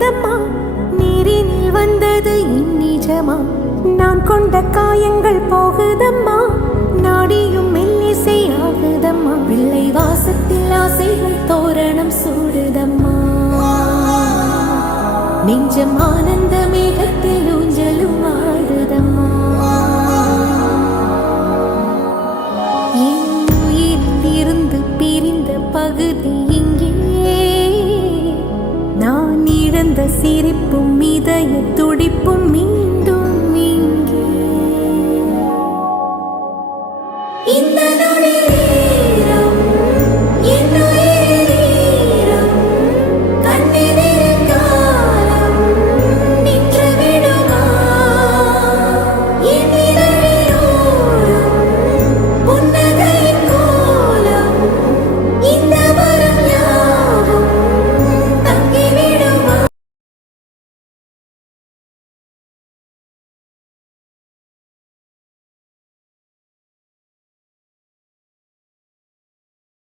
பொங்குதம்மா, நீரினில் வந்தது என் நிஜமா. நான் கொண்ட காயங்கள் போகுதம்மா, நாடியும் மெல்லிசை ஆகுதம்மா. வெள்ளை வாசத்தில் ஆசைகள் தோரணம் சூடுதம்மா, நெஞ்சம் ஆனந்த மேகத்தில் ஊஞ்சலும் ஆடுதம்மா. என் உயிரிலிருந்து பிரிந்த பகுதி இங்கே, நான் இழந்த சிரிப்பும் இதய துடிப்பும்